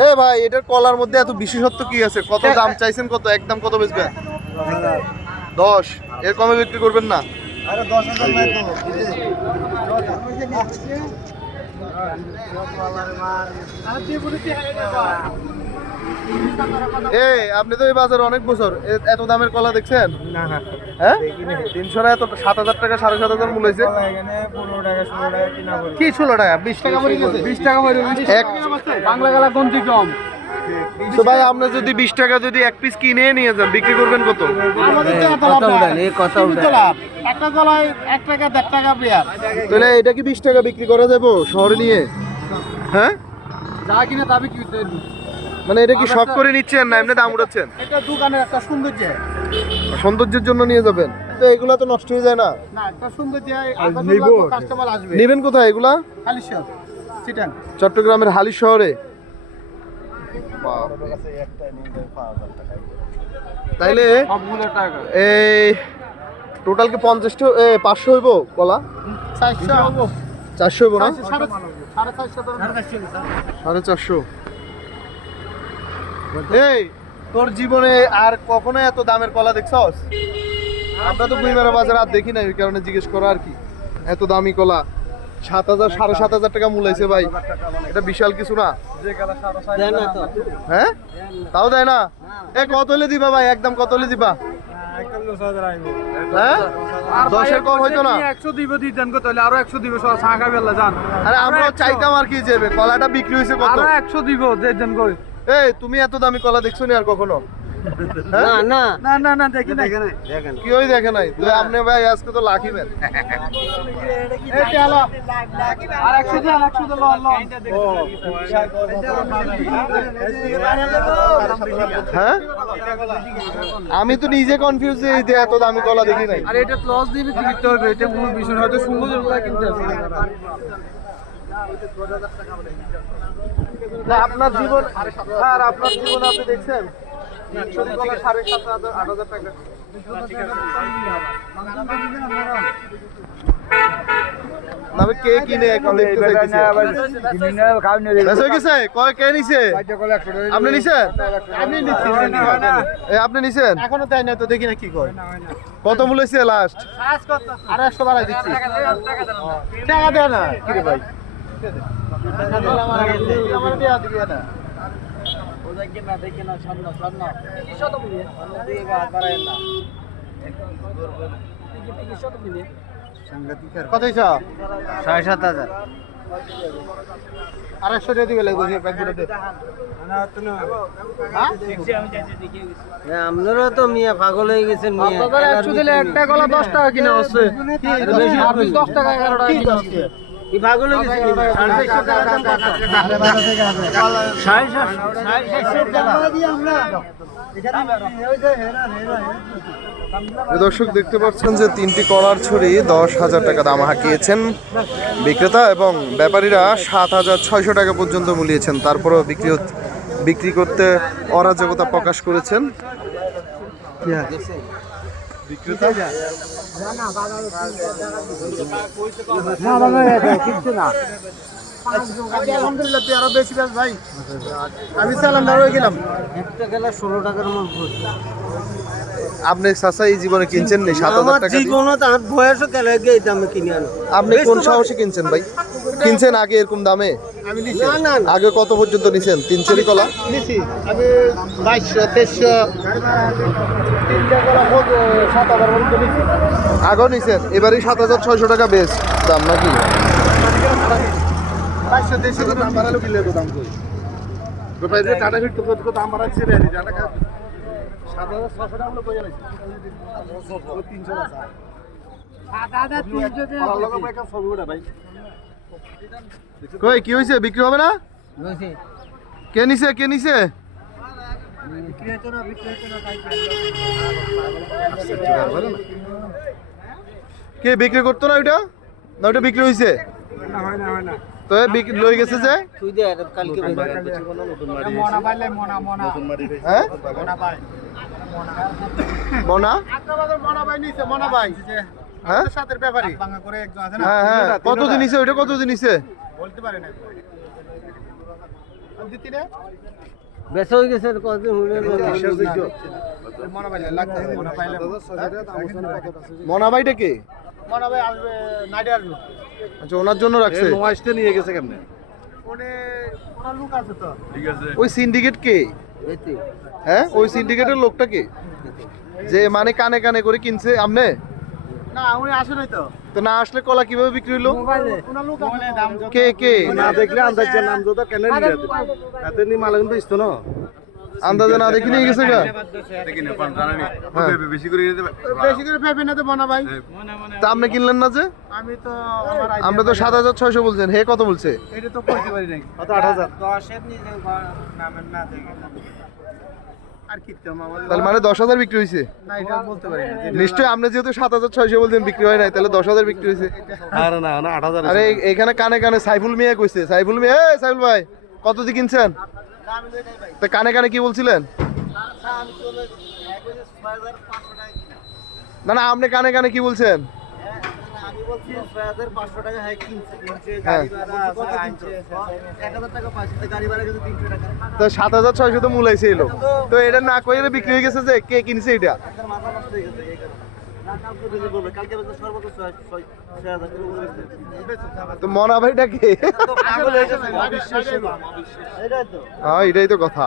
এ ভাই এটার কলার মধ্যে এত বিশেষত্ব কি আছে? কত দাম চাইছেন কত? একদম কত বেচবেন? দশ। এর কমে বিক্রি করবেন না? আরে এ আপনি তো এই বাজারে অনেক বছর। এত দামের কলা দেখছেন? না না। হ্যাঁ? তিনশো টাকা তো সাত হাজার টাকা সাড়ে সাত হাজার মূল্য হয়েছে। এখানে পনেরো টাকা ষোলো টাকা কিনা করি কি ষোলো টাকা? বিশ টাকা পড়ে গেছে বিশ টাকা বাংলা গালা কোনটি কম? তো ভাই আপনি যদি বিশ টাকা যদি এক পিস কিনে নিয়ে যান বিক্রি করবেন কত? এই তাহলে এটা কি বিশ টাকা বিক্রি করা যাব শহরে নিয়ে? হ্যাঁ? যা কিনে তা বিক্রি। মানে এটা কি শখ করে নিচ্ছেন না এমনি দাম উঠাচ্ছেন? এটা দোকানের একটা সৌন্দর্য। সৌন্দর্যের জন্য নিয়ে যাবেন। তো এগুলা তো নষ্ট হয়ে যায় না? না একটা সৌন্দর্য নিবো। কাস্টমার আসবে। নেবেন কোথায় এগুলা? সব চিটাং চট্টগ্রামের হালি শহরে? তাইলে এই টোটাল কি পঞ্চাশ এ পাঁচশো হইব কলা চারশো। চারশো হইব না? সাড়ে সাড়ে চারশো সাড়ে চারশো। এই তোর জীবনে আর কখনো এত দামের কলা দেখছস? আমরা তো গুইমারা বাজার আর দেখি না ওই কারণে জিজ্ঞেস করা আর কি। এত দামি কলা সাত হাজার সাড়ে সাত হাজার টাকা মূলাইছে ভাই। এটা বিশাল কিছু না? দেয় না তো। হ্যাঁ? তাও দেয় না? এ কত হলে দিবা ভাই? একদম কত হলে দিবা? হ্যাঁ দশের কম হইতো না? একশো দিব দিতেন কো তাহলে আরও একশো দিব চা খাই বেলা যান। আরে আমরা চাইতাম আর কি যাবে কলাটা বিক্রি হয়েছে কত? একশো দিব দিতেন কই এই তুমি এত দামি কলা দেখছ নি আর কখনো? হ্যাঁ? না না। না না দেখি দেখে নাই দেখেন কি ওই দেখে নাই। তো আপনি ভাই আজকে তো লাখি আর হ্যাঁ? আমি তো নিজে কনফিউজ যে এত দামি কলা দেখি নাই। আর এটা দিয়ে হবে। এটা বিষয় হয়তো কিনতে হবে। না, আপনার জীবন আর আপনার জীবন আপনি দেখছেন? সাড়ে সাত হাজার আট হাজার টাকা। আমি কে কিনে এখন দেখতে চাইতেছি? গেছে? কয় কে নিছে? আপনি নিছেন? আপনি নিছেন? এখনও তাই না তো দেখি না কি কয়। কত মূল্য লাস্ট আর একশো বাড়াই দিচ্ছি। টাকা দেয় না। কি রে ভাই? সাড়ে সাত হাজার। দিবে লাগবে ব্যাগগুলো হ্যাঁ? আপনারও তো মিয়া পাগল হয়ে গেছেন মিয়া। একশো দিলে একটা কলা দশ টাকা কিনা হচ্ছে দশ টাকা এগারো টাকা হয়ে দর্শক দেখতে পাচ্ছেন যে তিনটি কলার ছড়ি দশ হাজার টাকা দাম হাঁকিয়েছেন বিক্রেতা এবং ব্যাপারীরা সাত হাজার ছয়শো টাকা পর্যন্ত মূলিয়েছেন। তারপরেও বিক্রি বিক্রি করতে অরাজকতা প্রকাশ করেছেন। বিক্রেতা? আজকে আলহামদুলিল্লাহ আরও বেশি বেশ ভাই আমি চালাম না গেলাম একটা গেলে ষোলো টাকার। আপনি চাচা এই জীবনে কিনছেন নি সাত হাজার টাকা দিয়ে? তার বয়সও গেলে এই দামে কিনে আনো আপনি কোন সাহসে কিনছেন ভাই কিনছেন আগে এরকম দামে আগে কত পর্যন্ত নিছেন? তিনশোরি কলা? নিছি। আমি বাইশশো তেইশশো আগেও নিছেন? এবারই সাত হাজার ছয়শো টাকা বেশ। দাম নাকি? তিনশো ভাই। কই কি হয়েছে বিক্রি হবে না কে নিছে কে নিছে? কে বিক্রি করতো না ওইটা না ওইটা বিক্রি হয়েছে তো বিক্রি লই গেছে যে। মনা পাইলে মনা মনা হ্যাঁ মনা পাই। মনা? মনা ভাই নিছে মনা ভাই হ্যাঁ? সাথের ব্যাপারী ভাঙা করে একজন আছে না? হ্যাঁ হ্যাঁ। কত ওইটা বলতে হয়ে গেছে কতদিন মনে মনে মনে মনাবাইটা কে? মনে ভাই আসবে। আচ্ছা ওনার জন্য রাখছে। নিয়ে গেছে কেমনে? ওনে ওনার লোক আছে তো। ওই সিন্ডিকেট কে? হ্যাঁ ওই সিন্ডিকেটের লোকটা কে? যে মানে কানে কানে করে কিনছে আমনে? না উনি আসে নাই তো। তো না আসলে কলা কীভাবে বিক্রি হলো কে কে? না দেখলে আন্দাজের নাম যত কেন এতে নি মালাগুন বেচতো না। আন্দাজে না দেখি নিয়ে গেছে গা। হ্যাঁ। বেশি করে না তো বনা ভাই তা আপনি কিনলেন না যে? আমি তো আমরা তো সাত হাজার ছয়শো বলছেন হে কত বলছে? এটা তো করতে পারি নাই। কত আট হাজার। দশের নিজে নামের না দেখে আর কি তো আমাদের তাহলে মানে দশ হাজার বিক্রি হয়েছে? না এটা বলতে পারি না। নিশ্চয়ই আপনি যেহেতু সাত হাজার ছয়শো বলছেন বিক্রি হয় নাই তাহলে দশ হাজার বিক্রি হয়েছে। আরে না না আট হাজার আরে এখানে কানে কানে সাইফুল মিয়া কইছে সাইফুল মিয়া এ সাইফুল ভাই কত দিয়ে কিনছেন? আমি এটাই ভাই। তা কানে কানে কি বলছিলেন? আমি চলে একবারে 6500 টাকা কিনা না না আপনি কানে কানে কি বলছেন? আমি বলছি 6500 টাকা হ্যাঁ কিনছে হ্যাঁ। গাড়ি ভাড়া আছে আনছে 1000 টাকা পাইছে তো গাড়ি ভাড়া কিন্তু 300 টাকা। তো সাত হাজার ছয়শো তো মূলাইছে এলো তো এটা না কইলে বিক্রি হয়ে গেছে যে কে কিনছে এটা? আপনার মাথা নষ্ট হয়ে গেছে এই কারণে। না কালকে বেশি বলবে। কালকে বেশি সর্বোচ্চ 6000 টাকা বলবে তো মনা ভাইটা কে? তো পাগল হয়ে গেছে এটাই তো হ্যাঁ এটাই তো কথা।